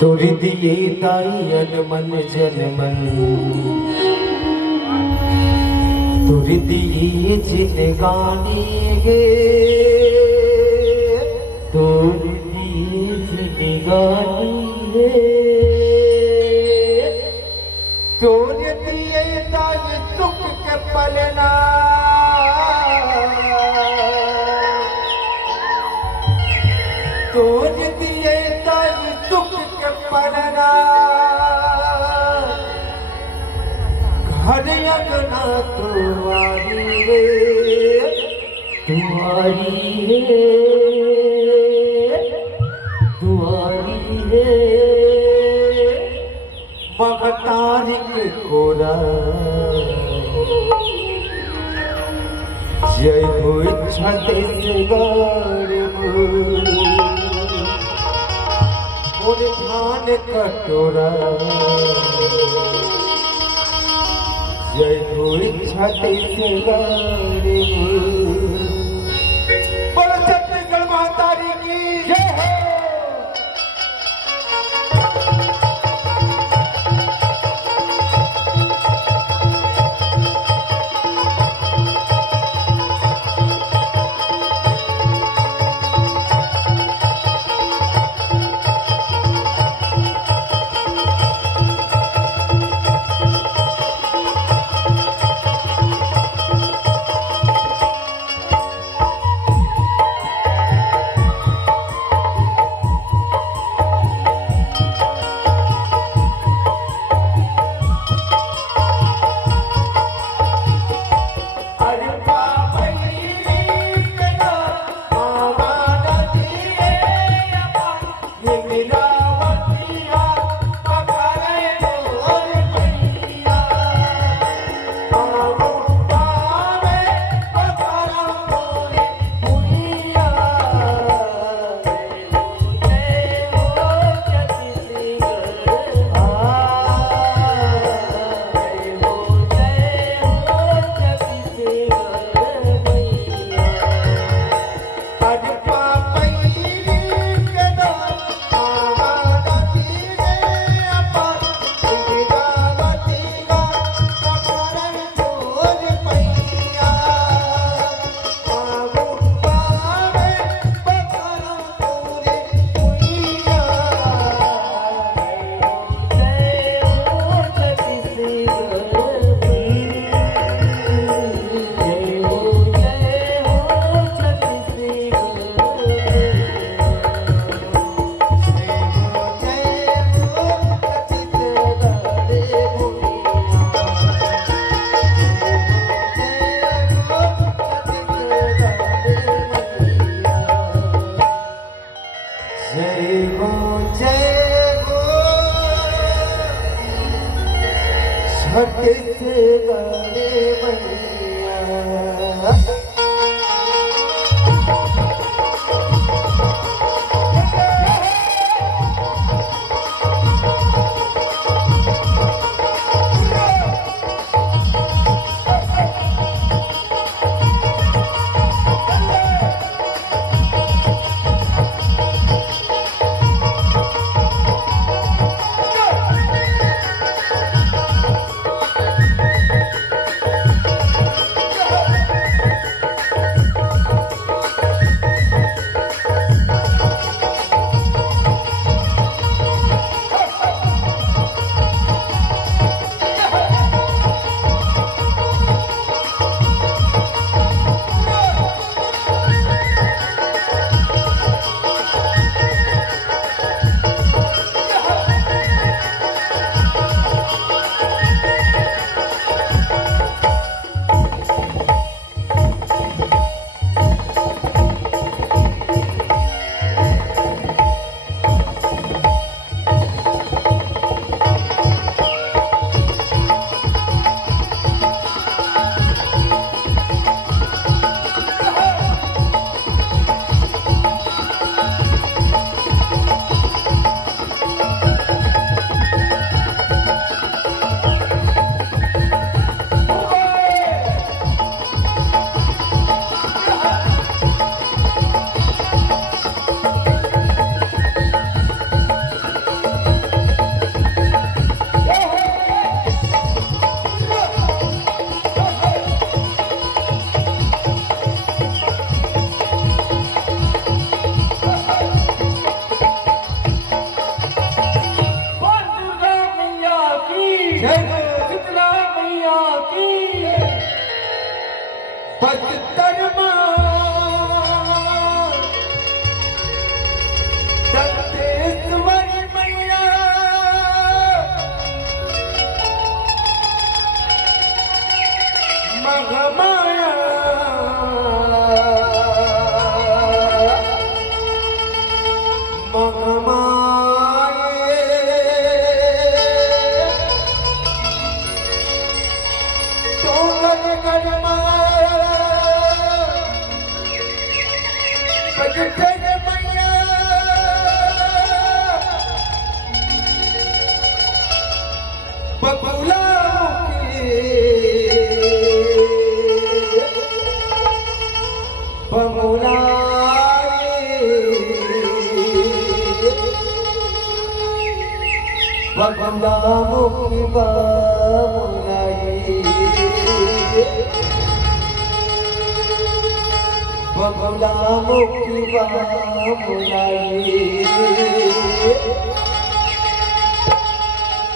तोड़ दिए तायन मन जन मन तोड़ दिए जिन गाने गे तोड़ दिए जिन गाने गे तोड़ दिए ताय दुख के पलना तोड़ दिए ताय दुख के पलना घर अगना तुम्हारी है तुम्हारी है तुम्हारी है मगतारिक कोरा जय हो छत्तीसगढ़ और धान कटोरा जय हो छत्तीसगढ़ बोलो छत्तीसगढ़ माता की जय हो। शीतला मैया की बदतर दत्तेश्वरी मैया महामाया मुखी बाबुलाई बगुला मुखी बाबुलाई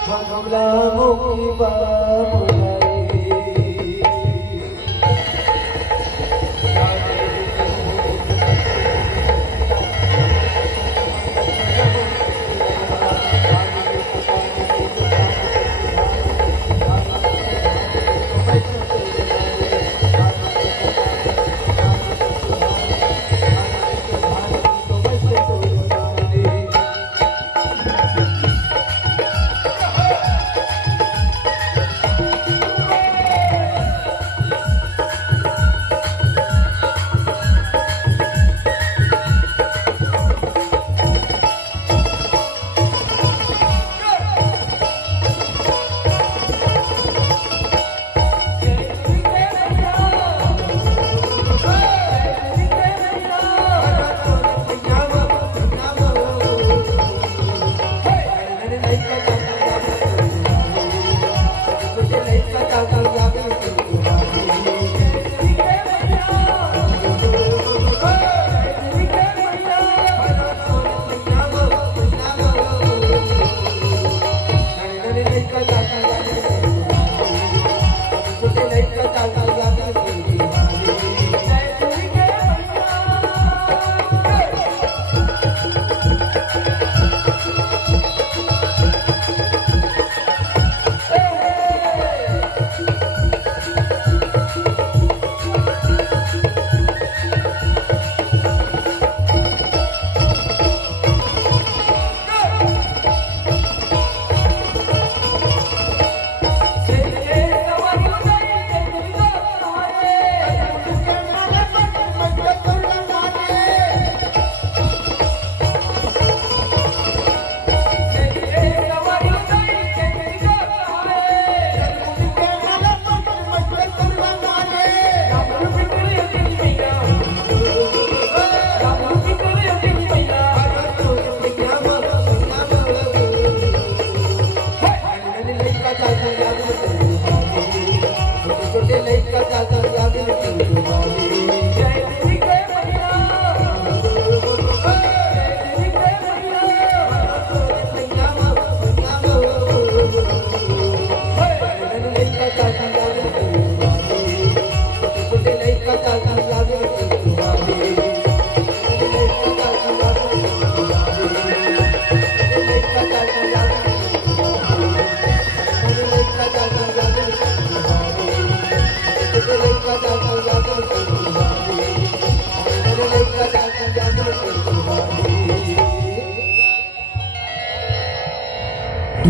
बगुला मुखी बाबुलाई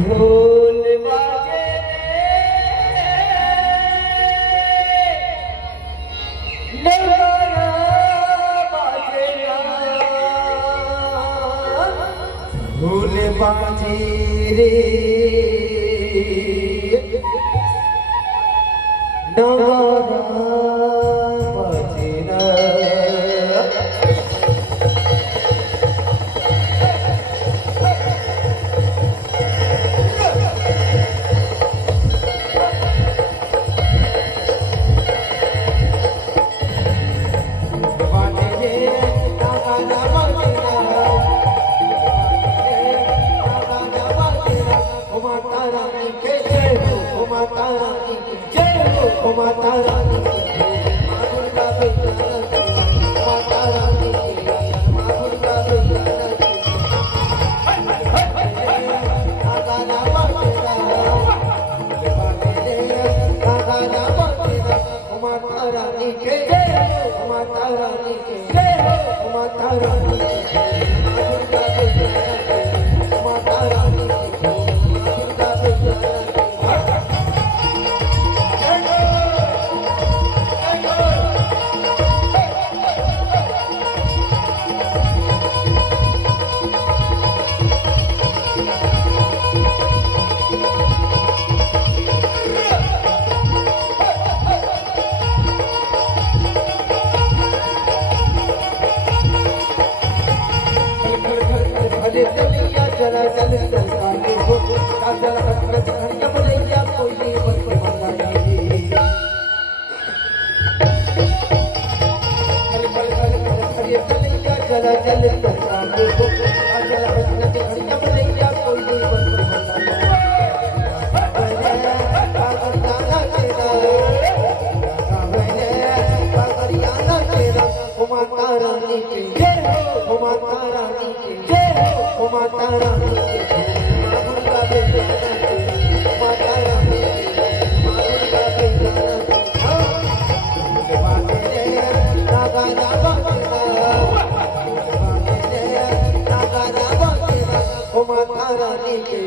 ढोल बाजे नगारा बाजे ढोल बाजे रे नगारा बाजे ना माता रानी माँ दुर्गा मैया माता रानी माँ दुर्गा मैया माता रानी के माता रानी के माता रानी माता रानी चला चल चलकाने को काजल हसरत घड़िया बलैया कोई नहीं बस मंगाई चल चल चल बलैया चला चल चलकाने को काजल हसरत घड़िया बलैया कोई नहीं बस मंगाई माता रानी की माता रानी की माता रानी माता रानी माता रानी के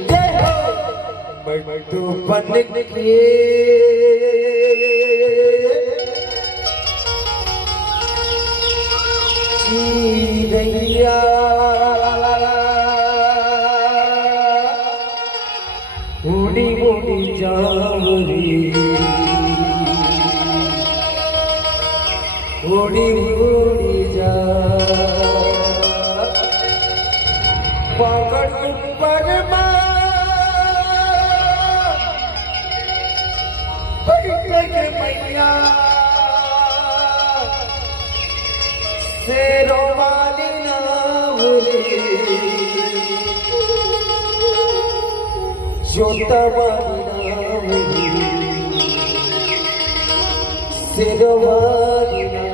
तू बन के रैया उड़ी उड़ी जावरी उड़ी उड़ी जा पकड़ ऊपर मैया शेरों वाली ना भूली जोता वाली ना भूली शेरों वाली ना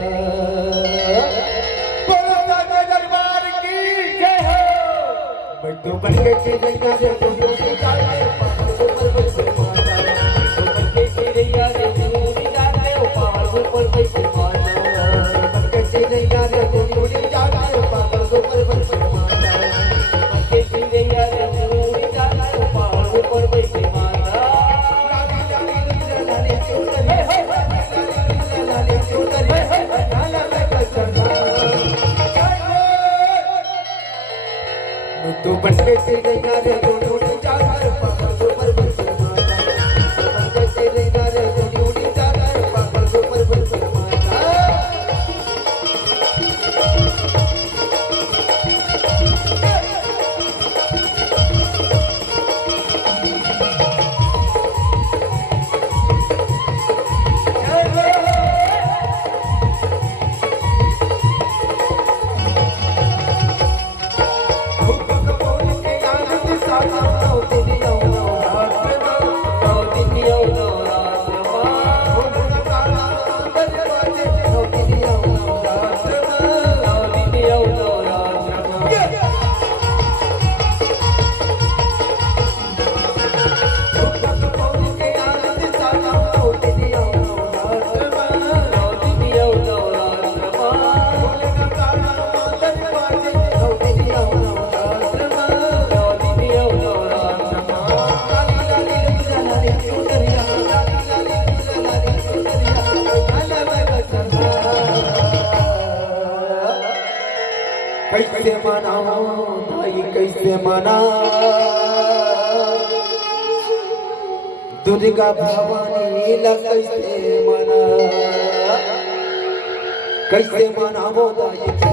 दरबार की जय हो। मैं तो बन के चिड़ैया रे उड़ी जाते ऊपर बैठे माता बन के चिड़ैया रे उड़ी जाते ऊपर बैठे माता बन के चिड़ैया रे उड़ी जाते ऊपर बैठे माता बन के चिड़ैया रे उड़ी जाते ऊपर बैठे माता लाली लाली लाली चुनरी लाली लाली चुनरी लाला मैं कसना तू बन के चिड़ैया रे उड़ी जाते ऊपर बैठे माता बन के चिड़ैया रे उड़ी जाते ऊपर बैठे माता कैसे मनाओ भाई कैसे मना दुर्गा भवानी ला कैसे मना कैसे मनाओ भाई